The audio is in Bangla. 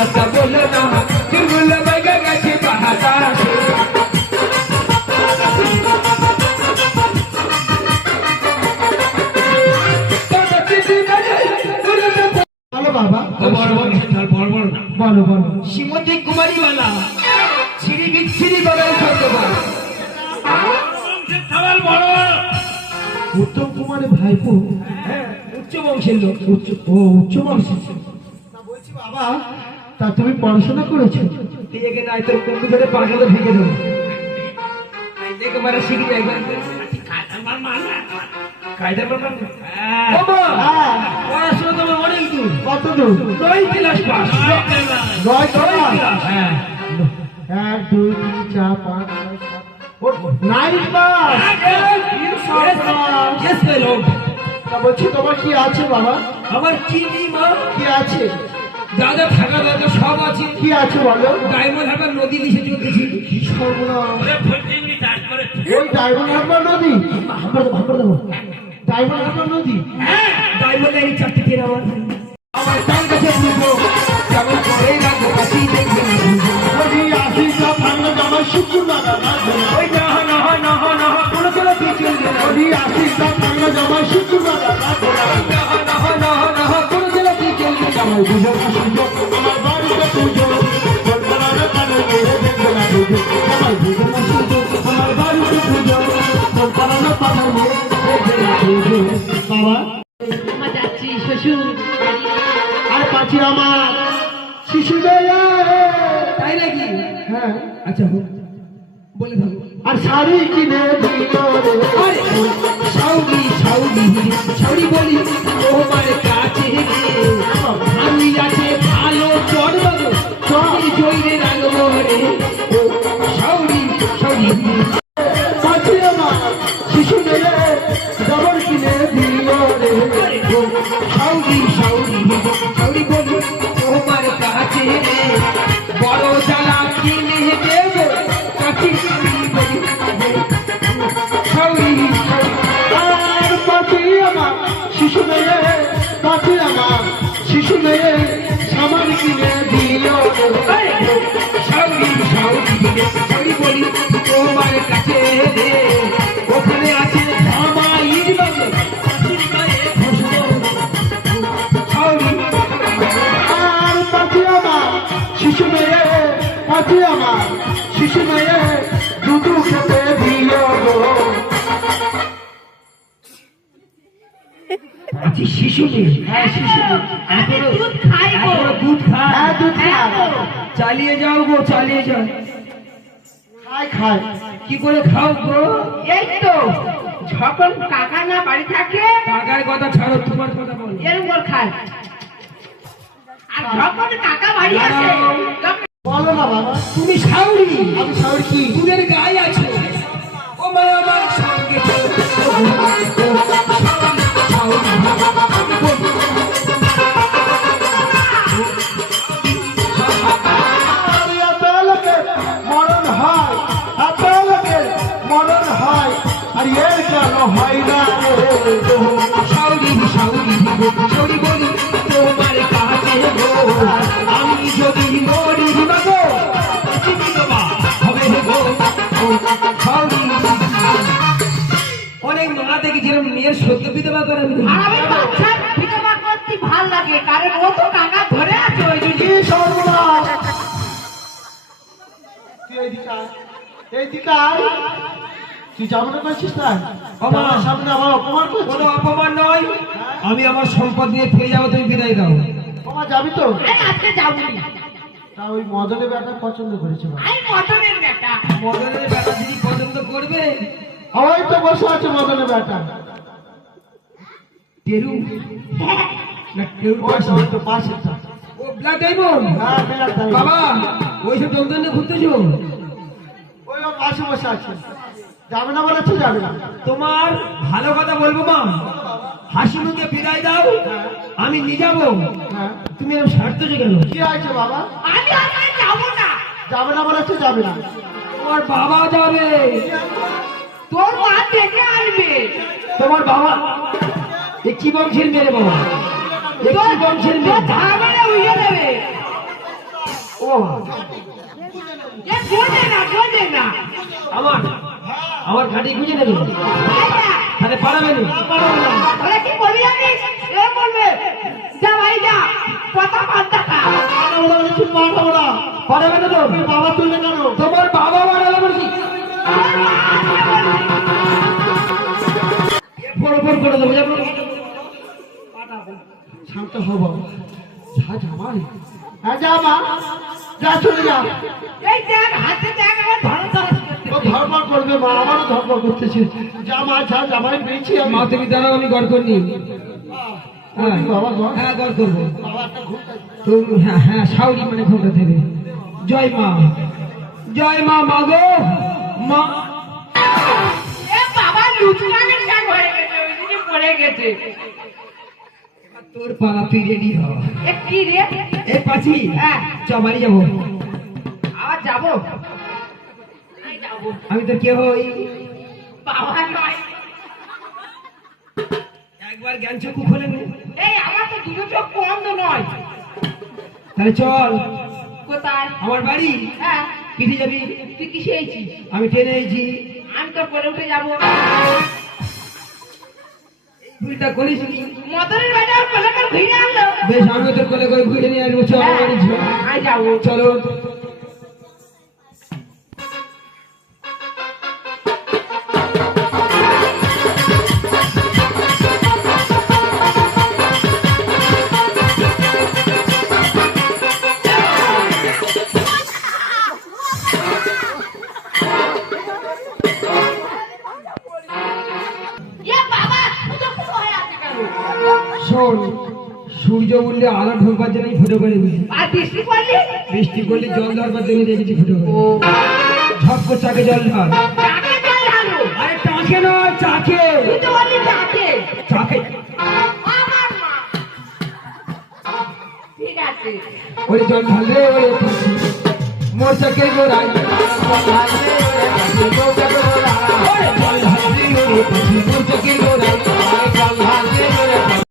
কথা বলো না চুলগুলো বাইগা গেছে বাতাসে শ্রীমতী কুমারী বালা শ্রী বিচ্ছিরি বাবার উত্তম কুমারের ভাইপো। হ্যাঁ উচ্চ বংশের লোক উচ্চ বংশের। বলছি বাবা, তা তুমি পড়াশোনা করেছো? দিকে নাই তোর কুম্ভি ধরে পাগলে ভেঙে দেবো দেখে মারা শিখি যায় কায়দার মার পড়াশোনা তোমার অনেক দূর। কত দূর? 9 ক্লাস পাস। 9 ক্লাস? হ্যাঁ 1 2 3 4 5 6 7 9 ক্লাস। তা বলছি তোমার কি আছে বাবা? আমার চিনি মা কি আছে? যা যা থাকা দরকার সব আছে। কি আছে বলো? ডায়মন্ড হারবার নদী লিখে চলতেছি। ওই ডায়মন্ড হারবার নদী? ডায়মন্ড হারবার নদী? হ্যাঁ ডায়মন্ড লাইন 4টে ট্রেন আমার টান কাছে পুজো যেমন করে রাখো কাশি দেখবে ওই আসি সব ভাঙা জামা শুকুর লাগা ওই না না না না কোনো চলো পিছন ওই আসি সব ভাঙা জামা শুকুর লাগা না না না কোনো চলো পিছন আমার বুঝো আমার বাড়িতে পুজো বলবারে কানে মেরে দেখবে না বুঝো আমার বুঝো আমার বাড়িতে পুজো বলবারে কানে মেরে দেখবে না বুঝো বাবা আমার যাচ্ছি শ্বশুর আর পাচ্ছি আমার শিশু তাই নাকি? হ্যাঁ আচ্ছা বলে থাকো আর শাড়ি কিনে দিল আরে সাউরি সাউরি সাউরি বলি তোমার কাছে আমি আছে ভালো চড় বাবু চড়ি জয়রে রাখবো রে সাউরি সাউরি পাচ্ছি আমার শিশু মেয়ে জবর কিনে দিল রে সাউরি সাউরি সাউরি বলি তোমার কাছে বড় জ্বালা কিনে দেব কাঠি বলি সাউরি আর পাচ্ছি আমার শিশু মেয়ে পাচ্ছি আমার শিশু মেয়ে সামান কিনে দিল সাউরি সাউরি সাউরি বলি তোমার কাছে ওখানে আছে জামাইর বাবু সাউরি আর পাচ্ছি আমার শিশু মেয়ে পাচ্ছি আমার শিশু মেয়ে দুধু খেতে দিল আচ্ছা শিশু মেয়ে হ্যাঁ শিশু এখনো দুধ খাই গো। এখনো দুধ খায় হ্যাঁ দুধ হ্যাঁ খায় গো। চালিয়ে যাও গো চালিয়ে যাও খায় খায় কি করে খাও গো এই তো যখন কাকা না বাড়ি থাকে টাকার কথা ছাড়ো তোমার কথা বলো এরকম করে খায় আর যখন কাকা বাড়ি আসে তখন বলো না বাবা তুমি সাউরি আমি সাউরি কি দুধের গায়ে আছো ও মা আমার সঙ্গে চলো। আপেলকে মরণ হয় আপেলকে মরণ হয় আর এর কেন হয় না সাউরি সাউরি সাউরি বলি তোমার কাছে গো আমি যদি মরি বাগো হবে গো সাউরি অনেক মা দেখেছিলাম মেয়ের সত্য বিধবা করে আমি আর আমি বাচ্চা বিধবা করতে ভাল লাগে কারণ ও তো কাকা ধরে আছে ওই জন্য কি সর্বনাশ তুই এইদিকে আয় তুই যাবো না করছিস না আমার সামনে আমার অপমান কোনো করছিস অপমান নয় আমি আমার সম্পদ নিয়ে ফিরে যাবো তুমি বিদায় দাও আমার যাবি তো আমি আজকে যাবনি তা ওই মদনের ব্যাটা পছন্দ করেছে আমি মটনের বেটা মদনের বেটা যদি পছন্দ করবে ওই তো বসে আছে মদনের ব্যাটা টেরু না টেরু ওই তো পাশে ও ব্লাড ডায়মন্ড হ্যাঁ বেড়া তাই বাবা ওইসব যন্ত্রণা ঘুরতেছো ওই ও পাশে বসে আছে যাবে না বলেছে যাবে না তোমার ভালো কথা বলবো মা হাসি মুখে বিদায় দাও আমি নিয়ে যাবো হ্যাঁ তুমি এরকম স্বার্থছো কেন কি আছে বাবা আমি আজকে যাবো না যাবে না বলেছে যাবে না তোমার বাবা যাবে তোর মা ডেকে আনবে তোমার বাবা এ কি বংশের মেয়ে রে বাবা এ কি বংশের মেয়ে ঝামেলা উইয়ে দেবে বাবা এ বোঝে না আমার ঘাটি খুঁজে নেবে আইয়া তাহলে পারাবে না তাহলে কি বলি জানিস এ বলবে যা ভাই যা কথা পাল্টা খা পারাবে না তো বাবা তুলবে কেন? তোমার বাবা বাড়াবে বলছি ফোর করে দেবো যাবো শান্ত হব। যা জামাই, হ্যাঁ যা মা, যা চলে যা। এই দেখ হাতে দেখ আমার ধরন ও ধর্মর করবে মা, আমারও ধর্ম করতেছে। যা মা, যা জামাই পেয়েছি আমি। মা তুমি দাঁড়াও আমি গড় করিনি হ্যাঁ বাবা ঘর, হ্যাঁ গড় করবো বাবা একটা ঘুমটা তুমি হ্যাঁ হ্যাঁ সাউরি মানে ঘোটা দেবে জয় মা মাগো মা এ বাবা লুচুরানের শাক হয়ে গেছে ওইদিকে পড়ে গেছে তোর পালা তুই রেডি হ এ কি রে এ পাছি হ্যাঁ চ বাড়ি যাবো আবার যাবো এই যাবো আমি তোর কে হই বাবা নয় একবার জ্ঞান চক্ষু খোলে নে। এই আমার তো দুটো চোখ বন্ধ নয় তাহলে চল কোথায় আমার বাড়ি হ্যাঁ কিসে যাবি তুই কিসে এইছিস আমি ট্রেনে এসেছি আমি তো পরে উঠে যাবো ভুলটা করিস নি মদনের বাড়ি আর কোলে করে ঘুরে আনলো বেশ আমি তোর কোলে করে ঘুরে নিয়ে আসবো চল আমার বাড়ি চল। আমি যাবো চলো এ বাবা তো কিছু হয়ে আছে কেন শোন সূর্য উঠলে আলো ঢোকবার জন্যই ফুটো করে দিয়েছি আর বৃষ্টি পড়লি বৃষ্টি করলে জল ধরবার জন্য রেখেছি ফুটো করে ঝপকো চাকে জল ধর চাকে জল ঢালো আরে টাকে নয় চাকে তুই তো বললি চাকে চাকে আমার মা ঠিক আছে ওই জল ঢালবে ওই মোর চাকে গোড়াই জল ঢালবে ওই জল ঢালবে ওই মোর চাকে